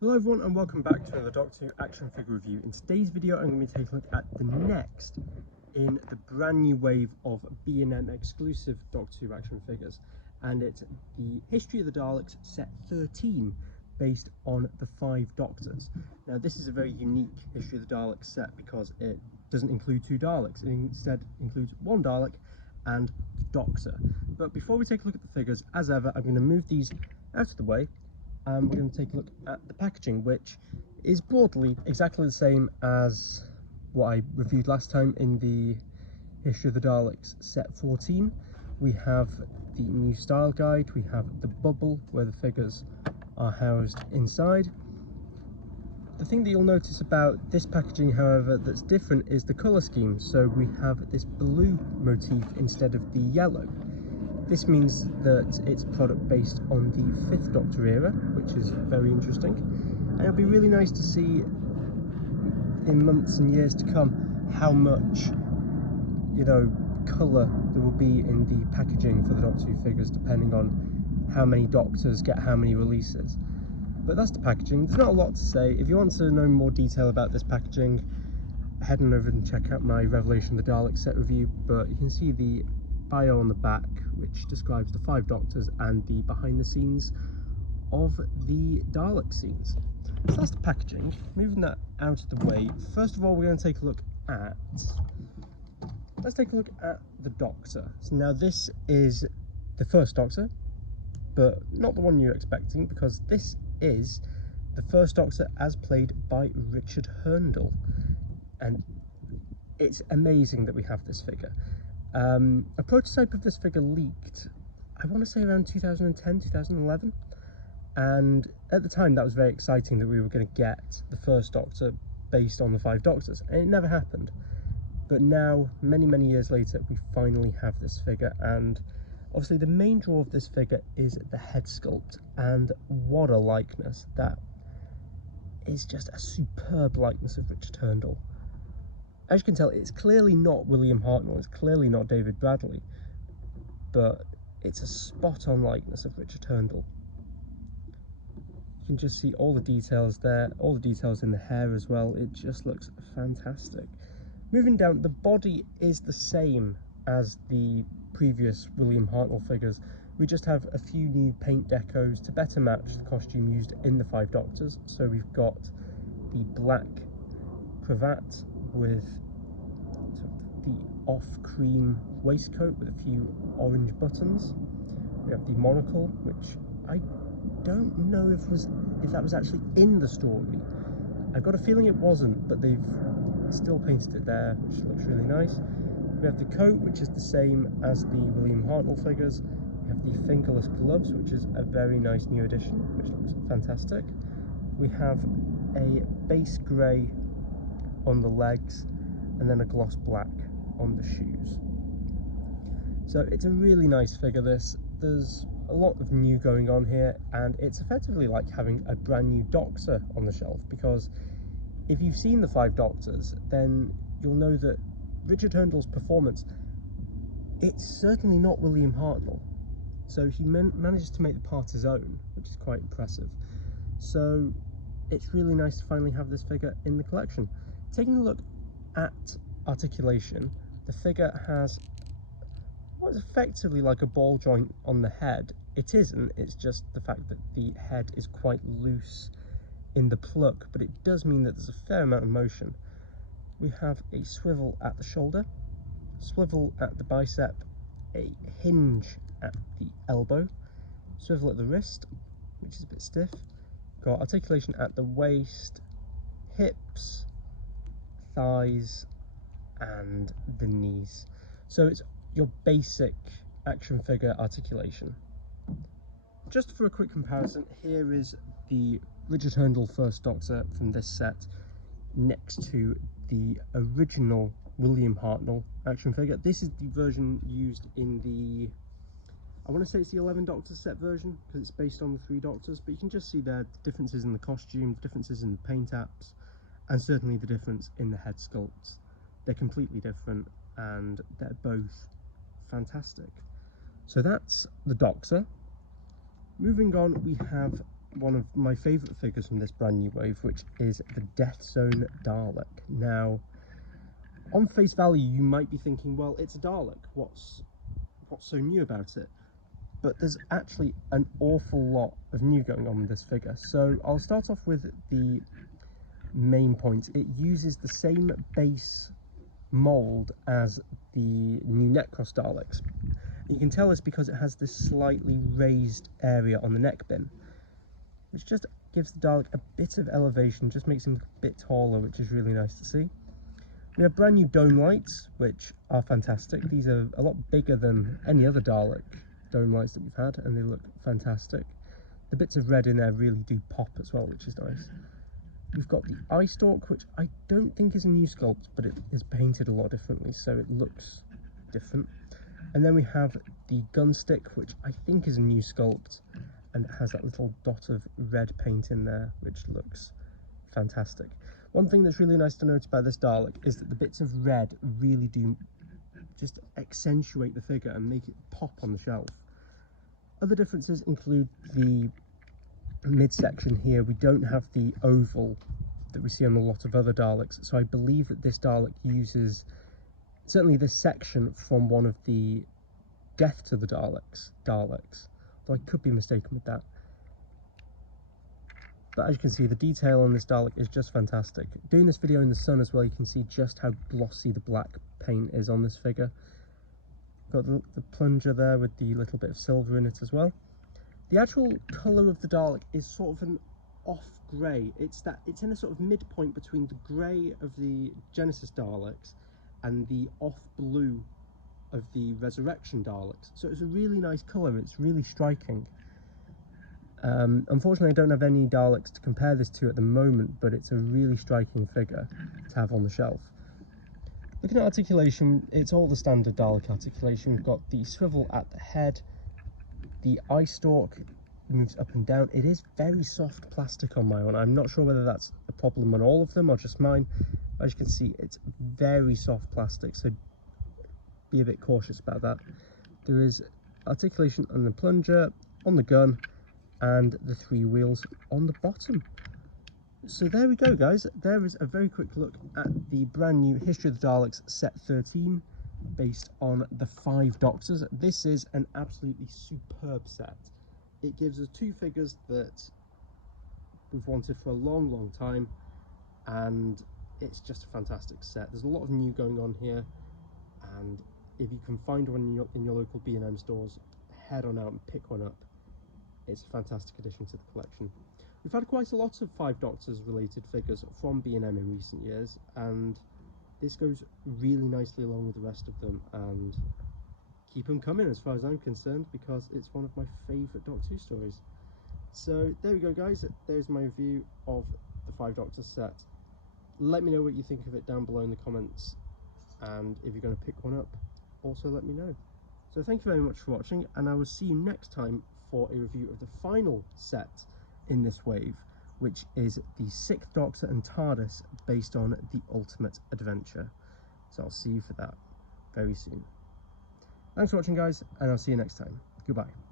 Hello everyone and welcome back to another Doctor Who action figure review. In today's video I'm going to be taking a look at the next in the brand new wave of B&M exclusive Doctor Who action figures, and it's the History of the Daleks set 13 based on the 5 Doctors. Now this is a very unique History of the Daleks set because it doesn't include 2 Daleks, it instead includes 1 Dalek and the Doctor. But before we take a look at the figures, as ever, I'm going to move these out of the way. We're going to take a look at the packaging, which is broadly exactly the same as what I reviewed last time in the History of the Daleks set 14. We have the new style guide, we have the bubble where the figures are housed inside. The thing that you'll notice about this packaging, however, that's different is the colour scheme. So we have this blue motif instead of the yellow. This means that it's a product based on the 5th Doctor era, which is very interesting. And it'll be really nice to see in months and years to come how much, colour there will be in the packaging for the Doctor Who figures, depending on how many Doctors get how many releases. But that's the packaging. There's not a lot to say. If you want to know more detail about this packaging, head on over and check out my Revelation of the Dalek set review. But you can see the bio on the back, which describes the 5 Doctors and the behind the scenes of the Dalek scenes. So that's the packaging. Moving that out of the way, first of all we're going to take a look at the Doctor. So now this is the 1st Doctor, but not the one you're expecting, because this is the 1st Doctor as played by Richard Hurndall, and it's amazing that we have this figure. A prototype of this figure leaked, I want to say around 2010, 2011, and at the time that was very exciting that we were going to get the 1st Doctor based on the 5 Doctors, and it never happened. But now, many years later, we finally have this figure, and obviously the main draw of this figure is the head sculpt, and what a likeness. That is just a superb likeness of Richard Hurndall. As you can tell, it's clearly not William Hartnell, it's clearly not David Bradley, but it's a spot-on likeness of Richard Hurndall. You can just see all the details there, all the details in the hair as well. It just looks fantastic. Moving down, the body is the same as the previous William Hartnell figures. We just have a few new paint decos to better match the costume used in the 5 Doctors. So we've got the black cravat with sort of the off-cream waistcoat with a few orange buttons. We have the monocle, which I don't know if that was actually in the story. I've got a feeling it wasn't, but they've still painted it there, which looks really nice. We have the coat, which is the same as the William Hartnell figures. We have the fingerless gloves, which is a very nice new addition, which looks fantastic. We have a base grey on the legs, and then a gloss black on the shoes. So it's a really nice figure, this. There's a lot of new going on here, and it's effectively like having a brand new Doctor on the shelf, because if you've seen the 5 Doctors, then you'll know that Richard Hurndall's performance, it's certainly not William Hartnell. So he managed to make the part his own, which is quite impressive. So it's really nice to finally have this figure in the collection. Taking a look at articulation, the figure has what is effectively like a ball joint on the head. It isn't, it's just the fact that the head is quite loose in the pluck, but it does mean that there's a fair amount of motion. We have a swivel at the shoulder, swivel at the bicep, a hinge at the elbow, swivel at the wrist, which is a bit stiff. Got articulation at the waist, hips, thighs, and the knees. So it's your basic action figure articulation. Just for a quick comparison, here is the Richard Hurndall 1st Doctor from this set next to the original William Hartnell action figure. This is the version used in the, I want to say it's the 11 Doctors set version, because it's based on the 3 Doctors, but you can just see there the differences in the costume, the differences in the paint apps, and certainly the difference in the head sculpts. They're completely different, and they're both fantastic. So that's the Doctor. Moving on, we have one of my favourite figures from this brand new wave, which is the Death Zone Dalek. Now, on face value, you might be thinking, well, it's a Dalek. What's so new about it? But there's actually an awful lot of new going on with this figure. So I'll start off with the main point. It uses the same base mould as the new Necros Daleks. You can tell this because it has this slightly raised area on the neck bin, which just gives the Dalek a bit of elevation, just makes him look a bit taller, which is really nice to see. We have brand new dome lights, which are fantastic. These are a lot bigger than any other Dalek dome lights that we've had, and they look fantastic. The bits of red in there really do pop as well, which is nice. We've got the eye stalk, which I don't think is a new sculpt, but it is painted a lot differently, so it looks different. And then we have the gun stick, which I think is a new sculpt, and it has that little dot of red paint in there, which looks fantastic. One thing that's really nice to note about this Dalek is that the bits of red really do just accentuate the figure and make it pop on the shelf. Other differences include the midsection here. We don't have the oval that we see on a lot of other Daleks, so I believe that this Dalek uses certainly this section from one of the Death to the Daleks, though I could be mistaken with that. But as you can see, the detail on this Dalek is just fantastic. Doing this video in the sun as well, you can see just how glossy the black paint is on this figure. Got the plunger there with the little bit of silver in it as well. The actual colour of the Dalek is sort of an off grey. It's in a sort of midpoint between the grey of the Genesis Daleks and the off blue of the Resurrection Daleks. So it's a really nice colour, it's really striking. Unfortunately I don't have any Daleks to compare this to at the moment, but it's a really striking figure to have on the shelf. Looking at articulation, it's all the standard Dalek articulation. We've got the swivel at the head, the eye stalk moves up and down. It is very soft plastic on my one. I'm not sure whether that's a problem on all of them or just mine. As you can see, it's very soft plastic, so be a bit cautious about that. There is articulation on the plunger, on the gun, and the 3 wheels on the bottom. So there we go, guys. There is a very quick look at the brand new History of the Daleks set 13, based on the 5 Doctors. This is an absolutely superb set. It gives us 2 figures that we've wanted for a long time, and it's just a fantastic set. There's a lot of new going on here, and if you can find one in your local B&M stores, head on out and pick one up. It's a fantastic addition to the collection. We've had quite a lot of 5 Doctors related figures from B&M in recent years, and this goes really nicely along with the rest of them, and keep them coming as far as I'm concerned, because it's one of my favourite Doctor Who stories. So there we go, guys. There's my review of the 5 Doctors set. Let me know what you think of it down below in the comments, and if you're going to pick one up, also let me know. So thank you very much for watching, and I will see you next time for a review of the final set in this wave, which is the 6th Doctor and TARDIS, based on The Ultimate Adventure. So I'll see you for that very soon. Thanks for watching, guys, and I'll see you next time. Goodbye.